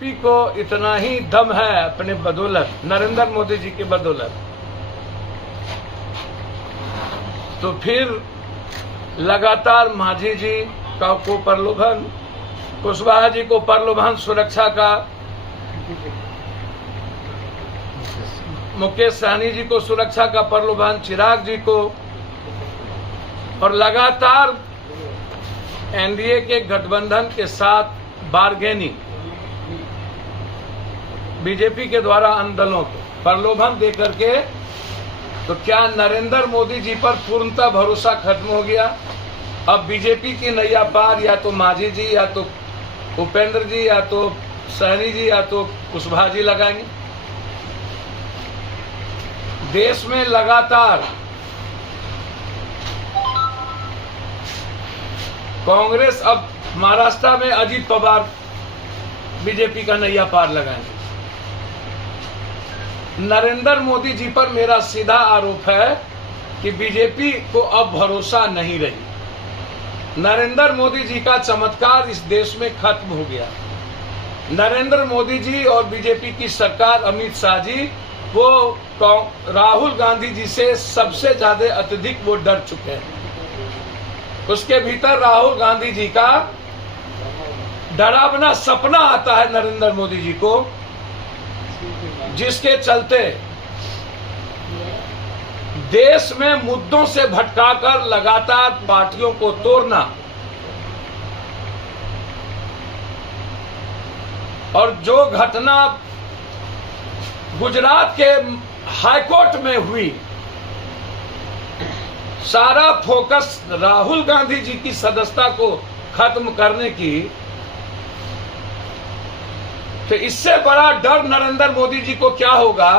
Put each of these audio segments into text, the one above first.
BJP को इतना ही दम है अपने बदौलत, नरेंद्र मोदी जी की बदौलत, तो फिर लगातार मांझी जी को प्रलोभन, कुशवाहा जी को प्रलोभन सुरक्षा का, मुकेश सहनी जी को सुरक्षा का प्रलोभन, चिराग जी को, और लगातार एनडीए के गठबंधन के साथ बार्गेनिंग बीजेपी के द्वारा अन्य दलों को प्रलोभन देकर के, तो क्या नरेंद्र मोदी जी पर पूर्णतः भरोसा खत्म हो गया? अब बीजेपी की नैया पार या तो मांझी जी, या तो उपेंद्र जी, या तो सहनी जी, या तो कुशवाहा जी लगाएंगे। देश में लगातार कांग्रेस, अब महाराष्ट्र में अजीत पवार बीजेपी का नैया पार लगाएंगे। नरेंद्र मोदी जी पर मेरा सीधा आरोप है कि बीजेपी को अब भरोसा नहीं रही। नरेंद्र मोदी जी का चमत्कार इस देश में खत्म हो गया। नरेंद्र मोदी जी और बीजेपी की सरकार, अमित शाह जी, वो राहुल गांधी जी से सबसे ज्यादा अत्यधिक वो डर चुके हैं। उसके भीतर राहुल गांधी जी का डरावना सपना आता है नरेंद्र मोदी जी को, जिसके चलते देश में मुद्दों से भटकाकर लगातार पार्टियों को तोड़ना, और जो घटना गुजरात के हाईकोर्ट में हुई, सारा फोकस राहुल गांधी जी की सदस्यता को खत्म करने की, तो इससे बड़ा डर नरेंद्र मोदी जी को क्या होगा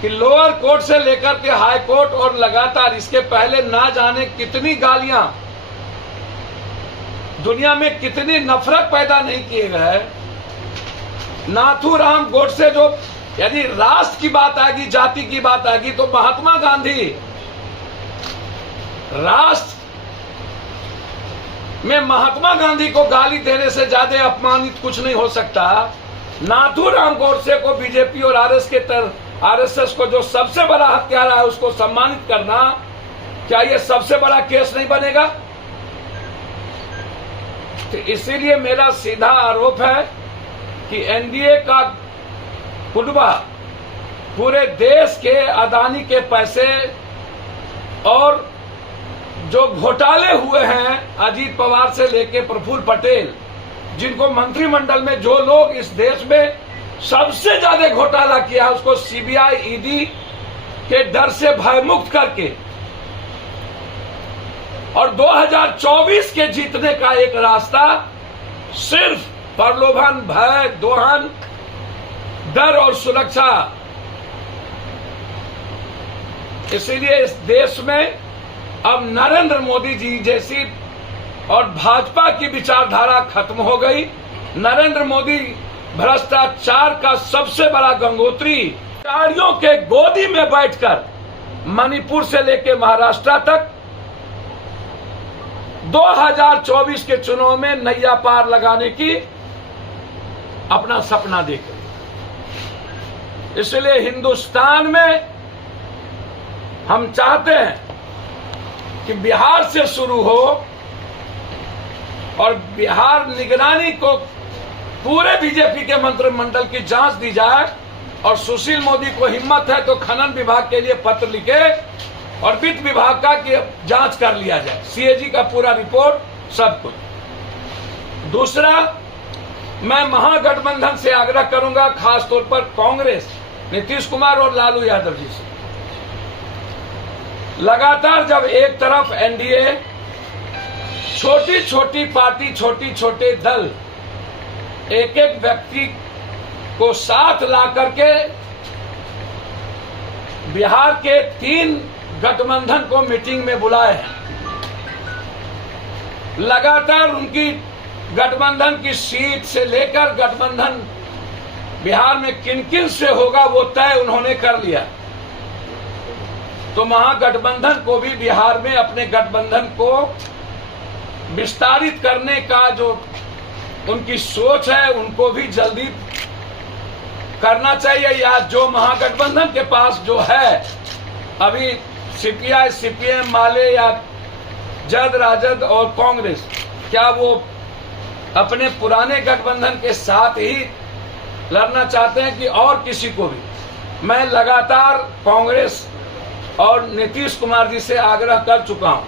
कि लोअर कोर्ट से लेकर के हाई कोर्ट, और लगातार इसके पहले ना जाने कितनी गालियां, दुनिया में कितनी नफरत पैदा नहीं किए गए। नाथूराम गोडसे, जो यदि राष्ट्र की बात आएगी, जाति की बात आएगी, तो महात्मा गांधी, राष्ट्र में महात्मा गांधी को गाली देने से ज्यादा अपमानित कुछ नहीं हो सकता। नाथूराम गोडसे को बीजेपी और आरएसएस को, जो सबसे बड़ा हत्यारा है, उसको सम्मानित करना, क्या ये सबसे बड़ा केस नहीं बनेगा? तो इसीलिए मेरा सीधा आरोप है कि एनडीए का कुनबा पूरे देश के अदानी के पैसे और जो घोटाले हुए हैं, अजीत पवार से लेके प्रफुल्ल पटेल, जिनको मंत्रिमंडल में जो लोग इस देश में सबसे ज्यादा घोटाला किया है, उसको सीबीआई, ईडी के डर से भयमुक्त करके, और 2024 के जीतने का एक रास्ता सिर्फ प्रलोभन, भय, दोहन, डर और सुरक्षा। इसीलिए इस देश में अब नरेंद्र मोदी जी जैसी और भाजपा की विचारधारा खत्म हो गई। नरेंद्र मोदी भ्रष्टाचार का सबसे बड़ा गंगोत्री, गाड़ियों के गोदी में बैठकर मणिपुर से लेकर महाराष्ट्र तक 2024 के चुनाव में नैया पार लगाने की अपना सपना देख रहे। इसलिए हिंदुस्तान में हम चाहते हैं कि बिहार से शुरू हो, और बिहार निगरानी को पूरे बीजेपी के मंत्रिमंडल की जांच दी जाए, और सुशील मोदी को हिम्मत है तो खनन विभाग के लिए पत्र लिखे और वित्त विभाग का की जांच कर लिया जाए, सीएजी का पूरा रिपोर्ट, सब कुछ। दूसरा, मैं महागठबंधन से आग्रह करूंगा, खासतौर पर कांग्रेस, नीतीश कुमार और लालू यादव जी से, लगातार जब एक तरफ एनडीए, छोटी छोटी पार्टी, छोटी छोटे दल एक एक व्यक्ति को साथ ला करके बिहार के 3 गठबंधन को मीटिंग में बुलाए हैं, लगातार उनकी गठबंधन की सीट से लेकर गठबंधन बिहार में किन किन से होगा वो तय उन्होंने कर लिया। तो महागठबंधन को भी बिहार में अपने गठबंधन को विस्तारित करने का जो उनकी सोच है उनको भी जल्दी करना चाहिए, या जो महागठबंधन के पास जो है अभी सीपीआई, सीपीएम, माले या जद, राजद और कांग्रेस, क्या वो अपने पुराने गठबंधन के साथ ही लड़ना चाहते हैं कि और किसी को भी? मैं लगातार कांग्रेस और नीतीश कुमार जी से आग्रह कर चुका हूं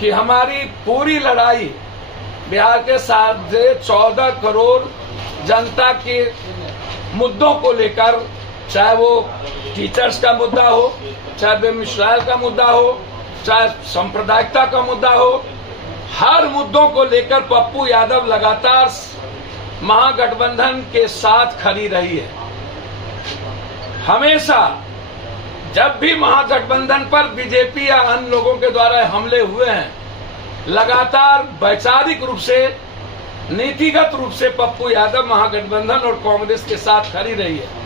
कि हमारी पूरी लड़ाई बिहार के 14.5 करोड़ जनता के मुद्दों को लेकर, चाहे वो टीचर्स का मुद्दा हो, चाहे बेमिसाल का मुद्दा हो, चाहे सांप्रदायिकता का मुद्दा हो, हर मुद्दों को लेकर पप्पू यादव लगातार महागठबंधन के साथ खड़ी रही है। हमेशा जब भी महागठबंधन पर बीजेपी या अन्य लोगों के द्वारा हमले हुए हैं, लगातार वैचारिक रूप से, नीतिगत रूप से पप्पू यादव महागठबंधन और कांग्रेस के साथ खड़ी रही है।